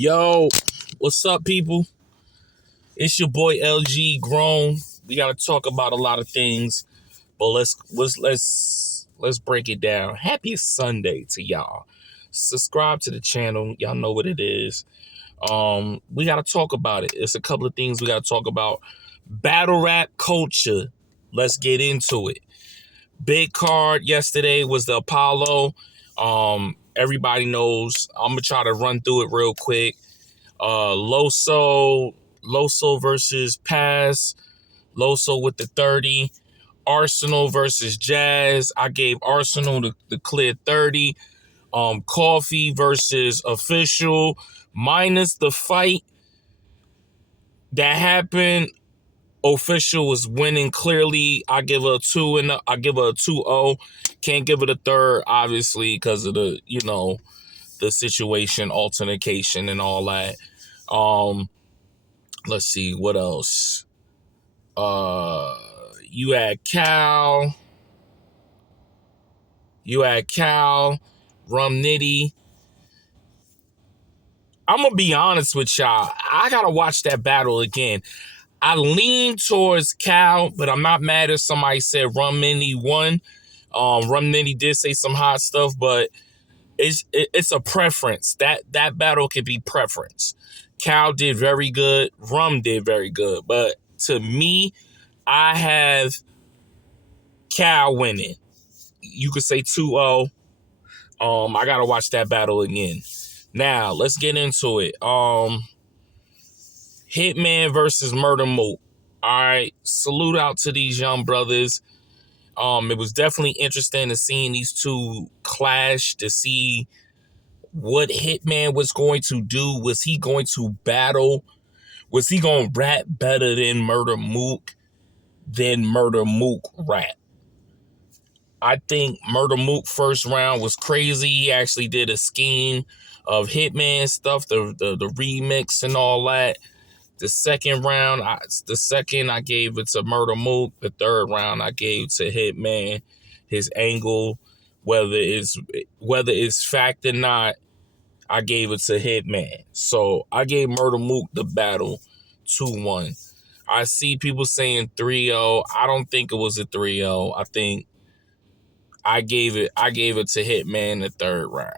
Yo, what's up, people? It's your boy LG Grown. We gotta talk about a lot of things, but let's break it down. Happy Sunday to y'all. Subscribe to the channel. Y'all know what it is. We gotta talk about it. It's a couple of things we gotta talk about. Battle rap culture. Let's get into it. Big card yesterday was the Apollo. Everybody knows. I'm gonna try to run through it real quick. Loso versus Pass. Loso with the 30. Arsenal versus Jazz. I gave Arsenal the clear 30. Coffee versus Official. Minus the fight that happened. Official was winning clearly. I give her a 2 and I give her a 2-0. Can't give it a third, obviously, because of the the situation, altercation, and all that. Let's see what else. You had Cal, Rum Nitty. I'm gonna be honest with y'all. I gotta watch that battle again. I lean towards Cal, but I'm not mad if somebody said Rum Nitty won. Rum Nitty did say some hot stuff, but it's a preference. That battle could be preference. Cal did very good. Rum did very good. But to me, I have Cal winning. You could say 2-0. I gotta watch that battle again. Now, let's get into it. Hitman versus Murda Mook. All right, salute out to these young brothers. It was definitely interesting to seeing these two clash, to see what Hitman was going to do. Was he going to battle? Was he going to rap better than Murda Mook? Rap? I think Murda Mook first round was crazy. He actually did a scheme of Hitman stuff, the remix and all that. The second round, I gave it to Murda Mook. The third round, I gave to Hitman. His angle, whether it's fact or not, I gave it to Hitman. So I gave Murda Mook the battle 2-1. I see people saying 3-0. I don't think it was a 3-0. I think I gave it to Hitman the third round.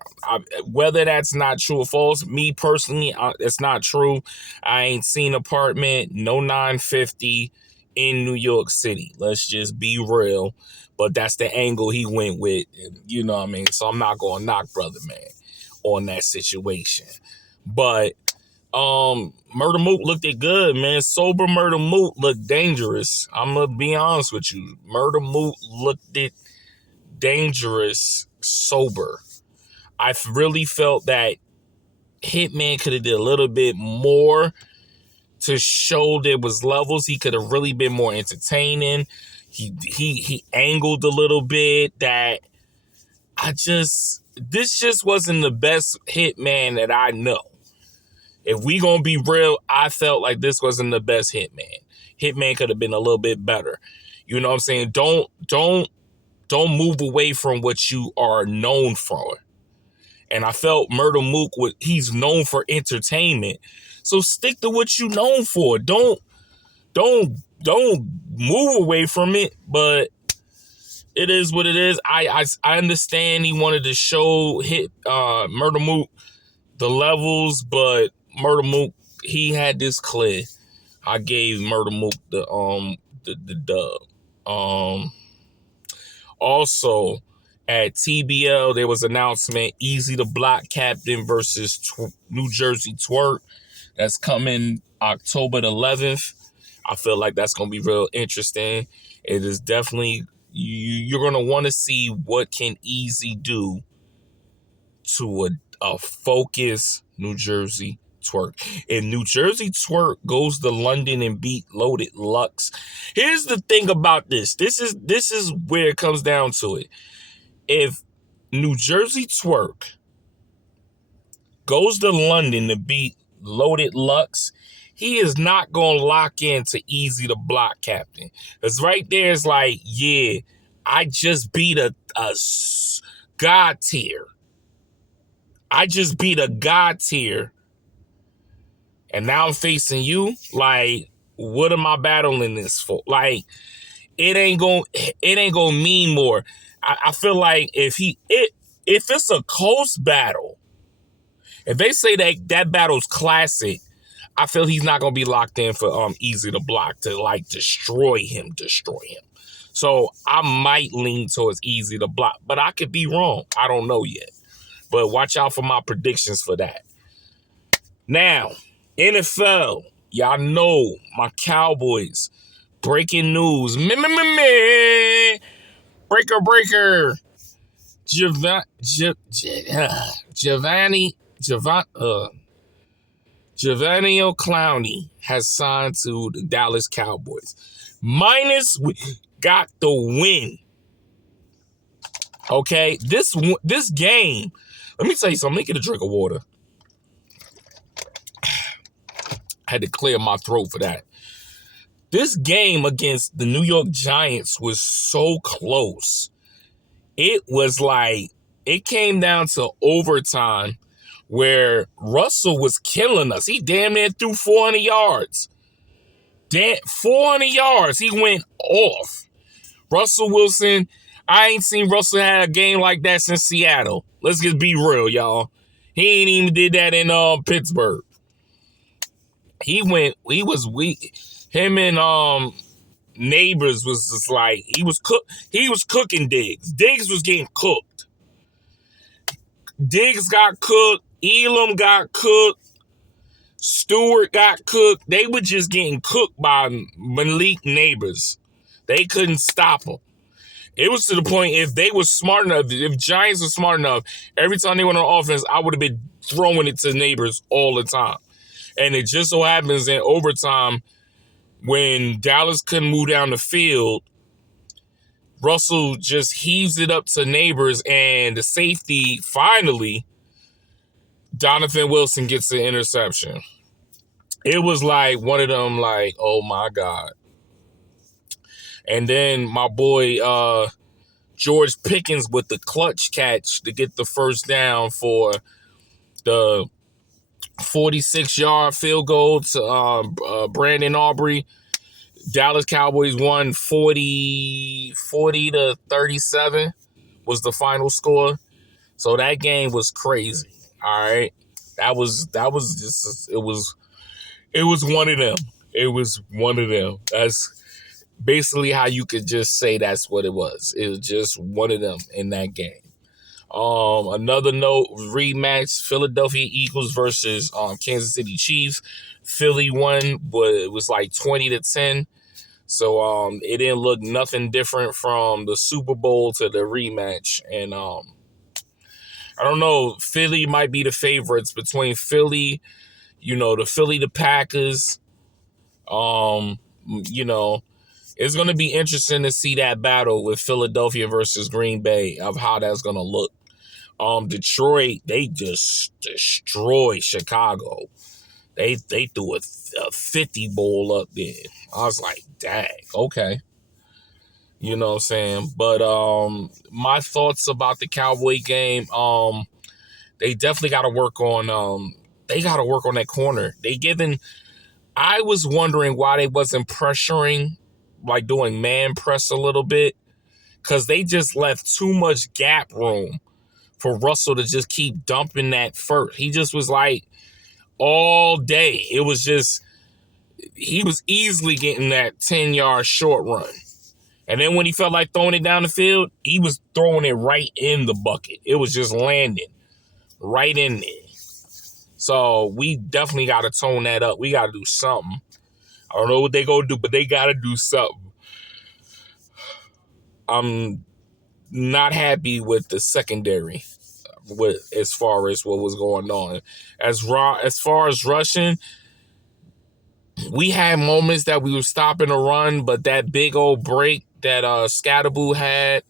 Whether that's not true or false, me personally, it's not true. I ain't seen Apartment, no 950 in New York City. Let's just be real. But that's the angle he went with. You know what I mean? So I'm not going to knock Brother Man on that situation. But Murda Mook looked it good, man. Sober Murda Mook looked dangerous. I'm going to be honest with you. Murda Mook looked it dangerous sober. I really felt that Hitman could have did a little bit more to show there was levels. He could have really been more entertaining. He angled a little bit that this just wasn't the best Hitman that I know. If we gonna be real, I felt like this wasn't the best Hitman. Hitman could have been a little bit better. You know what I'm saying? Don't move away from what you are known for. And I felt Murda Mook, he's known for entertainment. So stick to what you known for. Don't move away from it. But it is what it is. I understand he wanted to show Murda Mook the levels, but Murda Mook, he had this clear. I gave Murda Mook the dub. Also, at TBL, there was announcement, Easy the Block Captain versus New Jersey Twerk. That's coming October the 11th. I feel like that's going to be real interesting. It is definitely, you're going to want to see what can Easy do to a focused New Jersey Twerk. If New Jersey Twerk goes to London and beat Loaded Lux, here's the thing about this. This is where it comes down to it. If New Jersey Twerk goes to London to beat Loaded Lux, he is not going to lock into Easy the Block Captain. Because right there is like, yeah, I just beat a God tier. I just beat a God tier and now I'm facing you. Like, what am I battling this for? Like, it ain't gonna mean more. I feel like if it's a close battle, if they say that battle's classic, I feel he's not gonna be locked in for easy to block to like destroy him. So I might lean towards easy to block, but I could be wrong. I don't know yet. But watch out for my predictions for that. Now, NFL, y'all know my Cowboys. Breaking news. Breaker. Giovanni Clowney has signed to the Dallas Cowboys. Minus got the win. Okay, this game. Let me tell you something. Let me get a drink of water. I had to clear my throat for that. This game against the New York Giants was so close. It was like, it came down to overtime where Russell was killing us. He damn near threw 400 yards. 400 yards. He went off. Russell Wilson, I ain't seen Russell have a game like that since Seattle. Let's just be real, y'all. He ain't even did that in Pittsburgh. He was weak. Him and Neighbors was just like, he was cooking Diggs. Diggs was getting cooked. Diggs got cooked. Elam got cooked. Stewart got cooked. They were just getting cooked by Malik Neighbors. They couldn't stop them. It was to the point, if they were smart enough, if Giants were smart enough, every time they went on offense, I would have been throwing it to Neighbors all the time. And it just so happens in overtime, when Dallas couldn't move down the field, Russell just heaves it up to Neighbors, and the safety, finally, Donovan Wilson gets the interception. It was like one of them, like, oh my God. And then my boy George Pickens with the clutch catch to get the first down for the 46-yard field goal to Brandon Aubrey. Dallas Cowboys won 40 to 37 was the final score. So that game was crazy. All right. That was just, it was one of them. It was one of them. That's basically how you could just say that's what it was. It was just one of them in that game. Another note, rematch, Philadelphia Eagles versus Kansas City Chiefs. Philly won, but it was like 20-10. So it didn't look nothing different from the Super Bowl to the rematch. And I don't know, Philly might be the favorites between Philly, the Packers. It's going to be interesting to see that battle with Philadelphia versus Green Bay, of how that's going to look. Detroit, they just destroyed Chicago. They threw a 50 bowl up there. I was like, dang, okay. You know what I'm saying? But my thoughts about the Cowboy game, they definitely got to work on that corner. I was wondering why they wasn't pressuring, like doing man press a little bit, because they just left too much gap room for Russell to just keep dumping that first. He just was like all day. It was just, he was easily getting that 10-yard short run. And then when he felt like throwing it down the field, he was throwing it right in the bucket. It was just landing right in there. So we definitely got to tone that up. We got to do something. I don't know what they going to do, but they got to do something. I'm not happy with the secondary as far as what was going on. As far as rushing, we had moments that we were stopping a run, but that big old break that Scatterboo had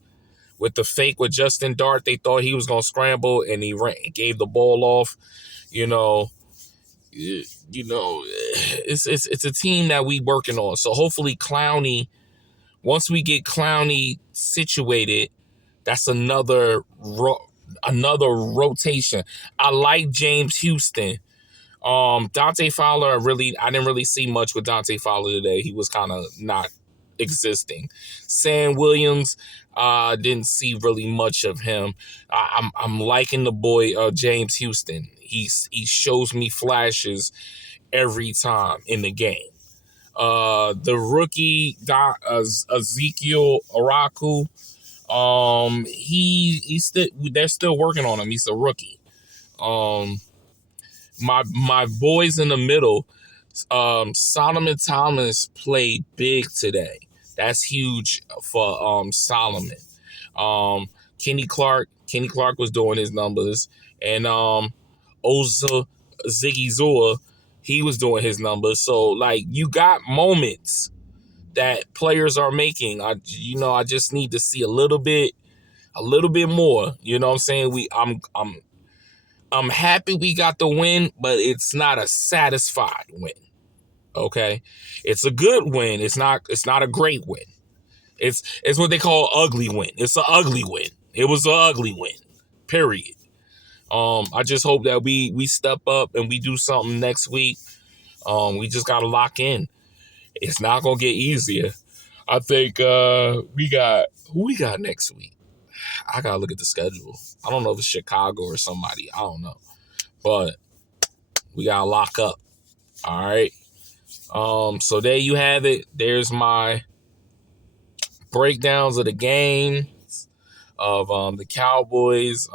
with the fake with Justin Dart, they thought he was going to scramble, and he gave the ball off. It's a team that we working on. So hopefully Clowney, once we get Clowney situated, that's another rotation. I like James Houston. Dante Fowler, I didn't really see much with Dante Fowler today. He was kind of not existing. Sam Williams, didn't see really much of him. I'm liking the boy James Houston. He shows me flashes every time in the game. The rookie Ezekiel Araku, they're still working on him. He's a rookie. My boys in the middle, Solomon Thomas played big today. That's huge for Solomon. Kenny Clark was doing his numbers, and Oza Ziggy Zua, he was doing his numbers. So like, you got moments that players are making. I just need to see a little bit more. You know what I'm saying? I'm happy we got the win, but it's not a satisfied win. Okay? It's a good win. It's not a great win. It's what they call ugly win. It's an ugly win. It was an ugly win. Period. I just hope that we step up and we do something next week. We just gotta lock in. It's not gonna get easier. I think we got who we got next week. I gotta look at the schedule. I don't know if it's Chicago or somebody. I don't know. But we gotta lock up. All right. So there you have it. There's my breakdowns of the games of the Cowboys.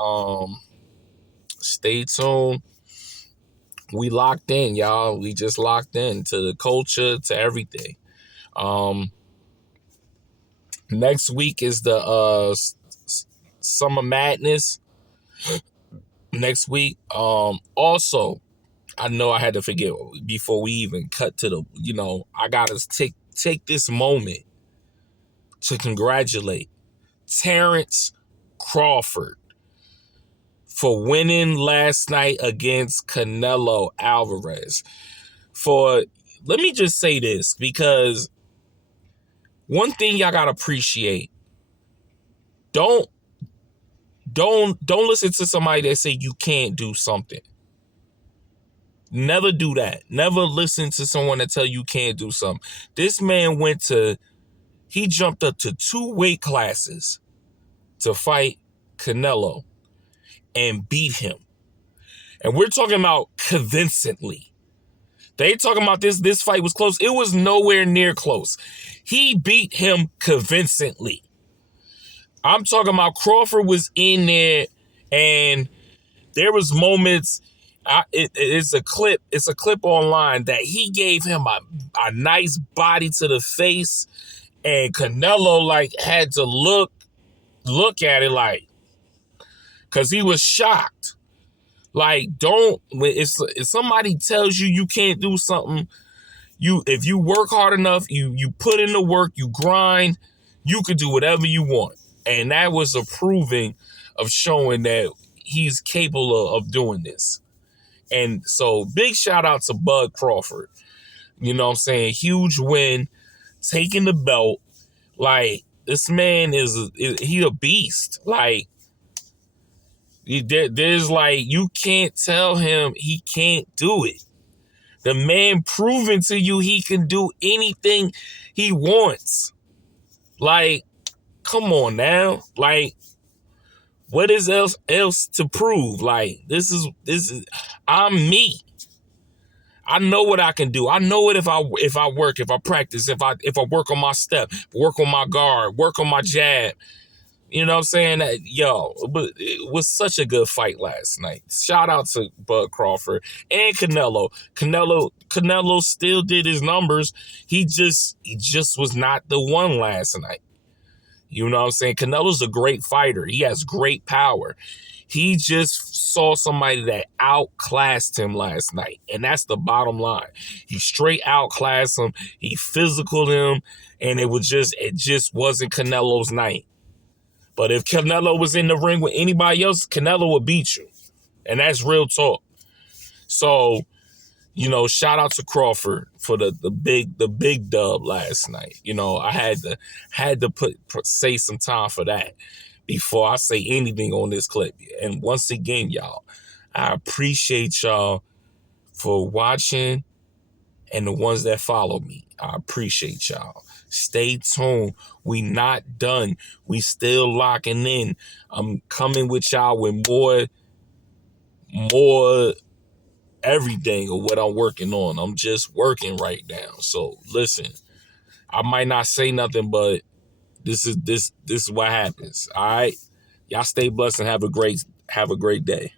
Stay tuned. We locked in, y'all. We just locked in to the culture, to everything. Next week is the Summer Madness. Next week. Also, I know I had to forget before we even cut to the, I gotta take this moment to congratulate Terrence Crawford for winning last night against Canelo Alvarez. Let me just say this, because one thing y'all gotta appreciate, don't listen to somebody that say you can't do something. Never do that. Never listen to someone that tell you can't do something. This man he jumped up to 2 weight classes to fight Canelo and beat him. And we're talking about convincingly. They talking about this fight was close. It was nowhere near close. He beat him convincingly. I'm talking about Crawford was in there, and there was moments. It's a clip online that he gave him a nice body to the face, and Canelo had to look at it because he was shocked. If somebody tells you can't do something, if you work hard enough, you put in the work, you grind, you could do whatever you want. And that was a proving of showing that he's capable of doing this. And so big shout out to Bud Crawford. You know what I'm saying? Huge win, taking the belt. This man he a beast. There's you can't tell him he can't do it. The man proving to you he can do anything he wants. Come on now. What is else to prove? This is I'm me. I know what I can do. I know it if I work, if I practice, if I work on my step, work on my guard, work on my jab. You know what I'm saying? But it was such a good fight last night. Shout out to Bud Crawford and Canelo. Canelo still did his numbers. He just was not the one last night. You know what I'm saying? Canelo's a great fighter. He has great power. He just saw somebody that outclassed him last night. And that's the bottom line. He straight outclassed him. He physicaled him. And it just wasn't Canelo's night. But if Canelo was in the ring with anybody else, Canelo would beat you. And that's real talk. So, shout out to Crawford for the big dub last night. I had to say some time for that before I say anything on this clip. And once again, y'all, I appreciate y'all for watching and the ones that follow me. I appreciate y'all. Stay tuned. We not done. We still locking in. I'm coming with y'all with more everything of what I'm working on. I'm just working right now. So listen, I might not say nothing, but this is what happens. All right. Y'all stay blessed and have a great day.